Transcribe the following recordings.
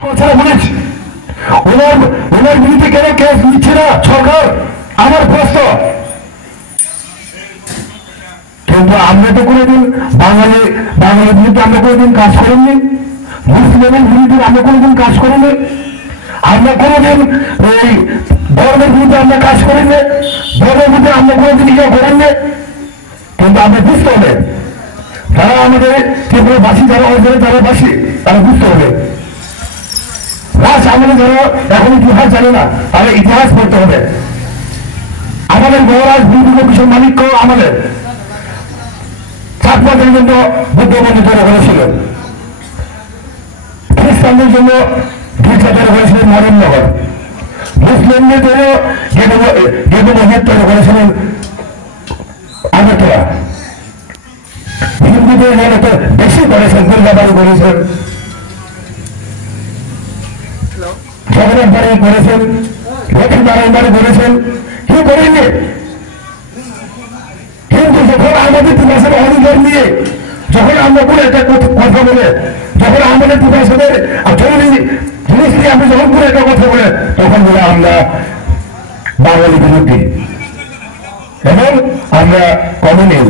কথা বলেছি ওনার বিরুদ্ধে কেন কেস নিচ্ছে না সরকার, আমার প্রশ্ন। কিন্তু আমরা তো কোনোদিন বাঙালির বিরুদ্ধে আমরা কোনোদিন কাজ করিনি, মুসলিমের বিরুদ্ধে আমরা কোনোদিন কাজ করিনি, আমরা কোনোদিন এই ধর্মের বিরুদ্ধে আমরা কাজ করিনি, ধর্মের বিরুদ্ধে আমরা কোনোদিন ইয়ে করেননি। কিন্তু আমরা বুঝতে হবে যারা আমাদের ত্রিপুরাবাসী যারা অঞ্চলে যারা বাসী তারা বুঝতে হবে, রাজ আমলে যারা এখন ইতিহাস জানে না তাহলে ইতিহাস পড়তে হবে। আমাদের মহারাজ ভূমিভূষণ মালিক্য আমাদের চাকমাদের জন্য বুদ্ধ মন্দির তৈরি করেছিলেন, খ্রিস্টানদের জন্য গির্জা তৈরি করেছিলেন নরেন্দ্রনগর, মুসলিমদের জন্য গেদু মসজিদ তৈরি করেছিলেন আগরতলা, হিন্দুদের জন্য তো বেশি করেছেন, দুর্গাবাড়ি করেছেন, জগন্নাথ বাড়ি করেছেন, লক্ষ্মীনারায়ণ বাড়ি করেছেন, কি করেননি? কিন্তু যখন আমাদের পিতাসের অধিকার নিয়ে যখন আমরা বলে একটা কথা বলে, যখন আমাদের পিতাসের জরুরি জিনিস নিয়ে আমরা যখন বলে একটা কথা বলে, তখন বলে আমরা বাঙালি বিরোধী এবং আমরা কমিউনিল।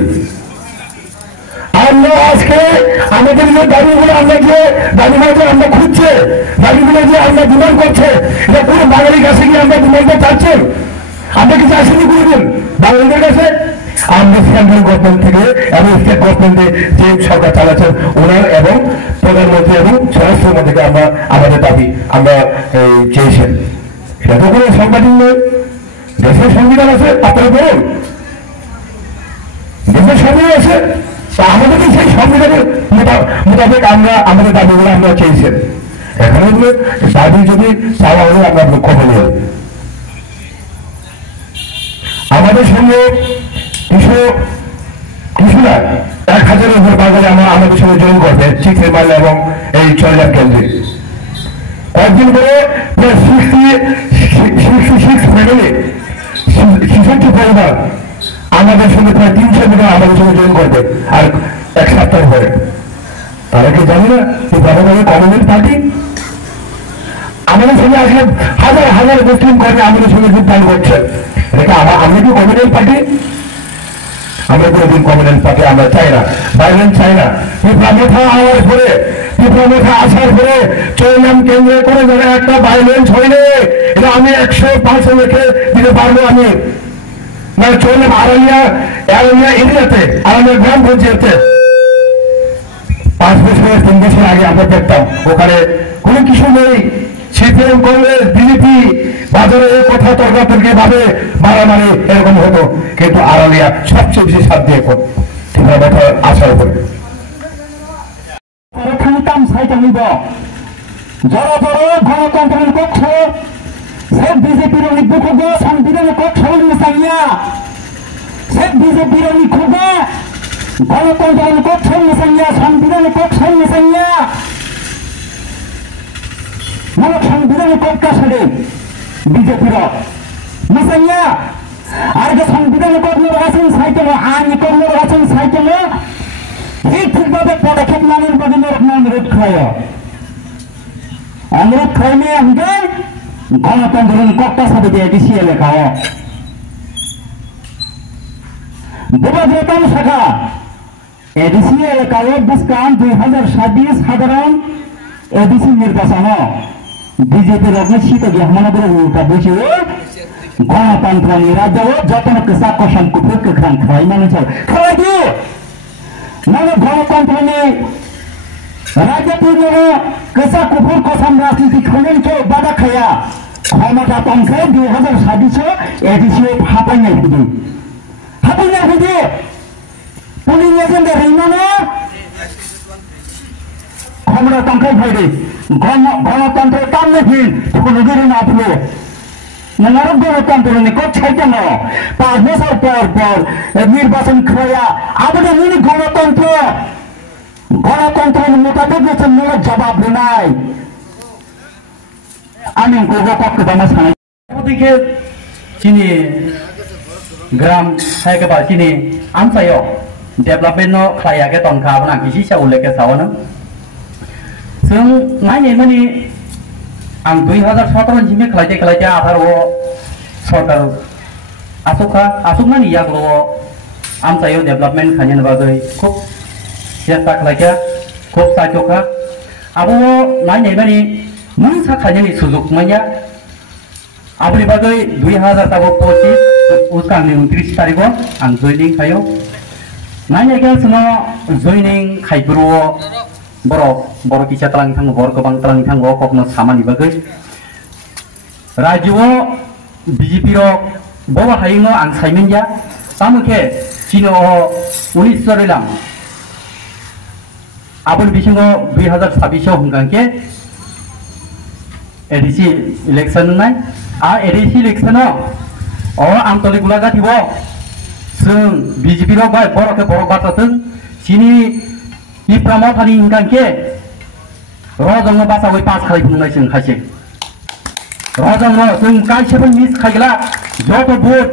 আমরা আজকে আমাদের যে দাবিগুলো আমরা যে দাবিগুলো যে আমরা খুঁজছে, দাবিগুলো যে আমরা ডিমান্ড করছে, এটা পুরো বাঙালির কাছে গিয়ে আমরা ডিমান্ডটা চাচ্ছি। আমরা কি চাইনি কোনোদিন বাঙালিদের কাছে? আমরা সেন্ট্রাল গভর্নমেন্ট থেকে এবং স্টেট গভর্নমেন্টে যে সরকার চালাচ্ছেন ওনার এবং প্রধানমন্ত্রী এবং স্বরাষ্ট্রমন্ত্রী থেকে আমরা আমাদের দাবি আমরা চেয়েছেন। সেটা তো কোনো সাংবাদিক নয়, দেশের সংবিধান আছে, আপনারা বলুন দেশের সংবিধান আছে, আমাদের সেই সংবিধানের মোতাবেক আমরা আমাদের দাবিগুলো আমরা চেয়েছেন। এখানে দাবি যদি চাওয়া হলে আমরা লক্ষ্য বলি আমাদের সঙ্গে কিছু না 1000-এর উপর বাঙালি আমাদের সঙ্গে জয়েন করবে চিঠি মাল এবং এই চলজার কেন্দ্রে কয়েকদিন পরে 66 ফ্যামিলি 66 পরিবার আমাদের সঙ্গে প্রায় 300 মিটার আমাদের সঙ্গে জয়েন করবে আর এক সপ্তাহ পরে। তারা কি জানি না যে বাবাদের কমিউনিস্ট পার্টি আমাদের সঙ্গে আসলে হাজার হাজার মুসলিম কর্মী আমাদের সঙ্গে যোগদান করছে। এটা আমরা কি কমিউনিস্ট পার্টি? আমরা কোনোদিন কমিউনিস্ট পার্টি আমরা চাই না, ভাইলেন্স চাই না। পিপলামেঠা আসার পরে চৌনাম কেন্দ্র করে যারা একটা ভাইলেন্স হইলে এটা আমি 100% রেখে দিতে পারবো। আমি মানে চৌনাম আড়াইয়া এরিয়াতে আড়াইয়া গ্রাম পঞ্চায়েতে 5 বছর 3 বছর আগে আমরা দেখতাম ওখানে কোনো কিছু নেই, সিপিএম কংগ্রেস বিজেপি বাজারে কথা তর্কাতর্কি ভাবে মারামারি এরকম হতো, কিন্তু আড়ালিয়া সবচেয়ে বেশি সাথ দিয়ে আসার উপরে গণতন্ত্রের কক্ষ সে বিজেপির নির্দুঃখ সংবিধানের কক্ষ মিশাইয়া সে বিজেপির নিখুঁজ গণতন্ত্রের কক্ষ মিশাইয়া সংবিধানের কক্ষ মিশাইয়া মানে সংবিধানের কক্ষা ছেড়ে বিজেপির মিশাইয়া আর যে সংবিধানের কর্মীরা আছেন সাইকেলে আইন কর্মীরা আছেন সাইকেলে ঠিকভাবে পদক্ষেপ নামের বাদে অনুরোধ খায় অনুরোধ খাইলে আমাদের গণতন্ত্রের কক্কা সাথে দিয়ে ডিসিএ লেখা দেবাদ্রতম শাখা এডিসিএ লেখাও বিস্কান 2026 সাধারণ এডিসি নির্বাচন বিজেপির অগ্নিশিত গহমানদের উল্টা বসে গণতন্ত্র রাজ্য যতন কেসা কষান কুকুর খান খাই মানুষ খাওয়াই দিও মানে গণতন্ত্র নেই রাজ্য কেসা কুকুর কষান রাজনীতি খাইলেন কেউ বাধা খায়া ক্ষমতা পঙ্খে 2026 এডিসিও হাতাইনাই হুদু পুলিশ এজেন্ট রিমানে ক্ষমতা পঙ্খে ভাইরে গণতন্ত্রের কাম নাকি কোনদিন না আপনি নরক গণতন্ত্র করছে কেন 5 বছর পর নির্বাচন খাওয়া আমাদের মনে গণতন্ত্রের মোতাবেক মেয়ের জবাব নাই। আমি পক্ষে চিনি গ্রাম সাইকেল চিনি আমসায় डेभलपमेन्ट खालायाखै तनखा बना किसी साउलेके सावनो जों नायनाय माने आं 2017 जिमे खलाइते आधारो सरकार आसुकनानि यागलो आमसायो डेभलपमेन्ट खायनि बागै खूब चेष्टा खलाइते खूब सायखा आबो नायनायमानि मुंसा खायनि सुजुग माया आबोनि बागै 2025 उसकांनि 29 तारिखआव आं जयनिं खायो नायनायगा जोङो जयनिं खायब्रो बर किसा तलां थाङो बर गोबां तलां थाङो कखनो सामानि बागै राज्योआव बीजेपी रो बवा हायिनो आं साइमेनया तामुखे चिनो 19 सरेलां आबोन बिसिङो 2026 हंगांके एडीसी इलेक्शन नाय आ एडीसी इलेक्शन अ आंतलिक गुलागाथिबो जों बीजेपी रो बाय बरके बर बाथाथों चिनि इप्रामाव थानि हंगांके रजंनो बासावै पास खालायफुंनाय जों खायसे रजंनो जों गायसेबो मिस खायगला जत भोट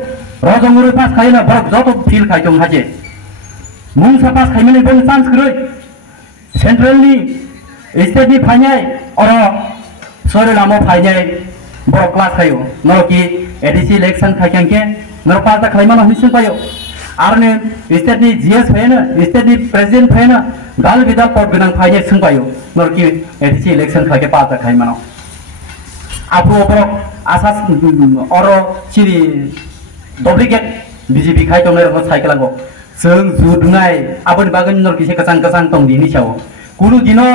रजंनो पास खायना बरक जत फिल खायदों हाजे मुंसा पास खायमेने बन चान्स गरै सेंट्रलनि स्टेटनि फाइनाय अर सरेलामो फाइनाय बरक क्लास खायो नरकि एडीसी इलेक्शन खायखांके नर पास खायमानो हिसिं पायो आरने स्टेटनि जीएस फायनो स्टेटनि प्रेसिडेंट फायनो गाल बिदा पद गोनां फायने सोंबायो नरकि एडीसी इलेक्शन खायके पास खायमानो आपु बरक आसास अर चिरि डुप्लिकेट बीजेपी खाय दंनाय रंग साइकेलांगो जों जुदुनाय आबोन बागन नरकिसे कसां कसां दं दिनि साव कुनु दिनो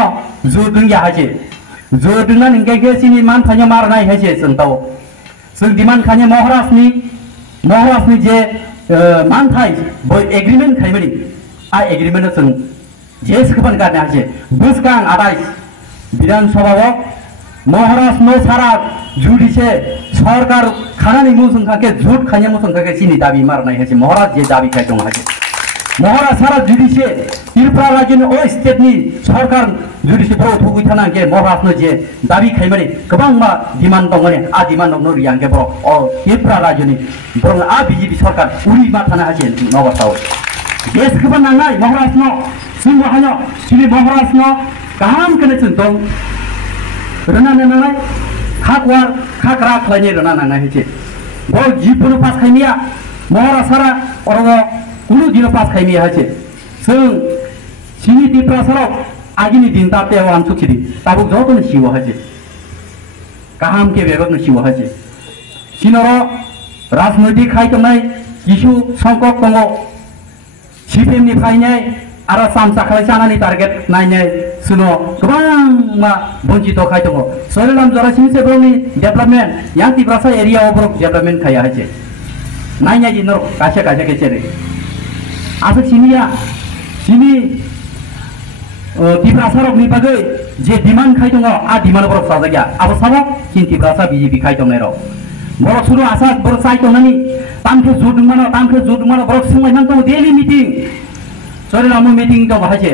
जुदुं या हाजे जुदुना निंगे सिनि मान फायने मारनाय हाजे जोंताव जों दिमान खाने महाराष्ट्रनि जे मान थाय बय एग्रीमेंट खायमनि आ एग्रीमेंट जों जे सखबान गारनो हाजे बुसकां आदाय विधानसभाव महाराष्ट्र सारा जुडिसे सरकार खानानि मुसंखाके झूठ खाने मुसंखाके सिनि दाबी मारनाय हाजे महाराष्ट्र जे दाबी खाय दं हाजे महाराष्ट्र सारा जुडिसे त्रिपुरा राज्यनि ओ स्टेटनि सरकार जुडिसे प्रो थुगै थानांगे महाराष्ट्र जे दाबी खायमनि गोबां मा डिमान्ड दं माने आ डिमान्ड दं रियांगे ब्रो ओ त्रिपुरा राज्यनि ब्रो आ बीजेपी सरकार उरि मा थाना हाजे नगरताव देश खबा नांनाय महाराष्ट्र सिंह हानो सिनि महाराष्ट्र गाहाम कने जों दं रना नांनाय खाकवार खाकरा खालायनि रना नांनाय हेचे बो जिपुनो पास खायमिया महाराष्ट्र अरगो कुनु दिनो पास खायमिया हेचे जों सिनि त्रिपुरा सराव आगिनि दिन तातेव आम सुखिदि ताबुक जतन सिव हेचे गाहाम के बेगन सिव हेचे सिनरो राजनैतिक खायतनाय किसु संकट दङ सिपिएमनि फायनाय आरो सामसा खालायजानानै टारगेट नायनाय सुनो गोबां मा बन्जित खाय दङ सरेलाम जरासिम सेब्रनि डेभलपमेन्ट यां त्रिपुरा एरिया अबर डेभलपमेन्ट खाया हेचे नायनाय दिनो कासे कासे केचेरे आसे सिनिया सिनि त्रिपुरा सरकनि बागै जे डिमान्ड खाय दङ आ डिमान्ड बर साजाया आबो साबो सिन त्रिपुरा बीजेपी खाय दंनाय र बर सुरु आसा बर साय दंनानि तामखे जुदुमानो बर सुंनायमान दङ डेली मीटिं सरेलामो मीटिं दङ हाजे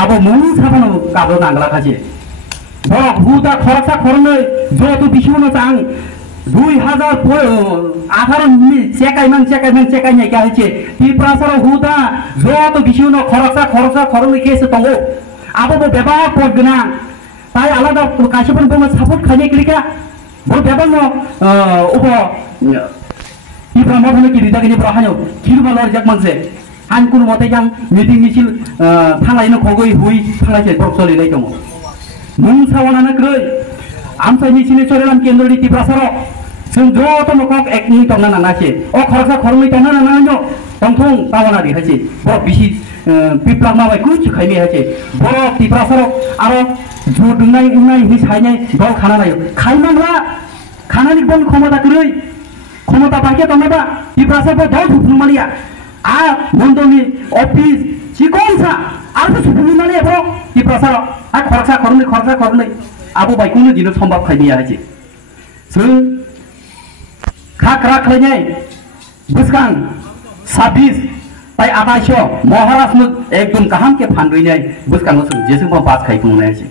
आबो मुं साबानो गाबो नांगला खाजे बर हुदा खरसा खरनै जतो बिसुनो चां 2018 नि चेकायमान चेकायनाय क्या हेचे त्रिपुरा सर हुदा जतो बिसुनो खरसा खरनै केसे दङ आबो बेबार पद गोनां ताय आलादा कासेपन दङ सापर्ट खाने क्लिका बर बेबानो उप त्रिपुरा मथनो कि रिदागिनि ब्रहानो किरुमालर जाक मानसे आं कुनु मते जां मीटिं मिছিল थांलायनो खगै हुइ थांलायसे बर सोलिनाय दङ मुं सावनानो ग्रै आमसायनि सिनि सरेलाम केन्द्रनि त्रिपुरा सर जों जतो नकक एकनि तंना नानासे अ खरसा खरनै तंना नानानो तंथं तावनारि हासे बर बिसि पिपला माबाय कुछ खायमे हासे बर त्रिपुरा सर आरो जुदुंनाय हि सायनाय दल खाना नायो खायमानला खानानि बन क्षमता ग्रै क्षमता बाके तंनाबा त्रिपुरा सर दल थुफुमानिया आ मन्दलनि अफिस सिकोनसा आरो सुफुमानि बर त्रिपुरा सर आ खरसा खरनै आबो बायकुनो दिनो सम्भव खायमिया हासे जों खाकरा खायनाय बुसकां 26 ताय आबाइसो महाराष्ट्र एकदम गाहाम के फानरैनाय बुसकांनो जों जेसों पास खायफुंनाय हासे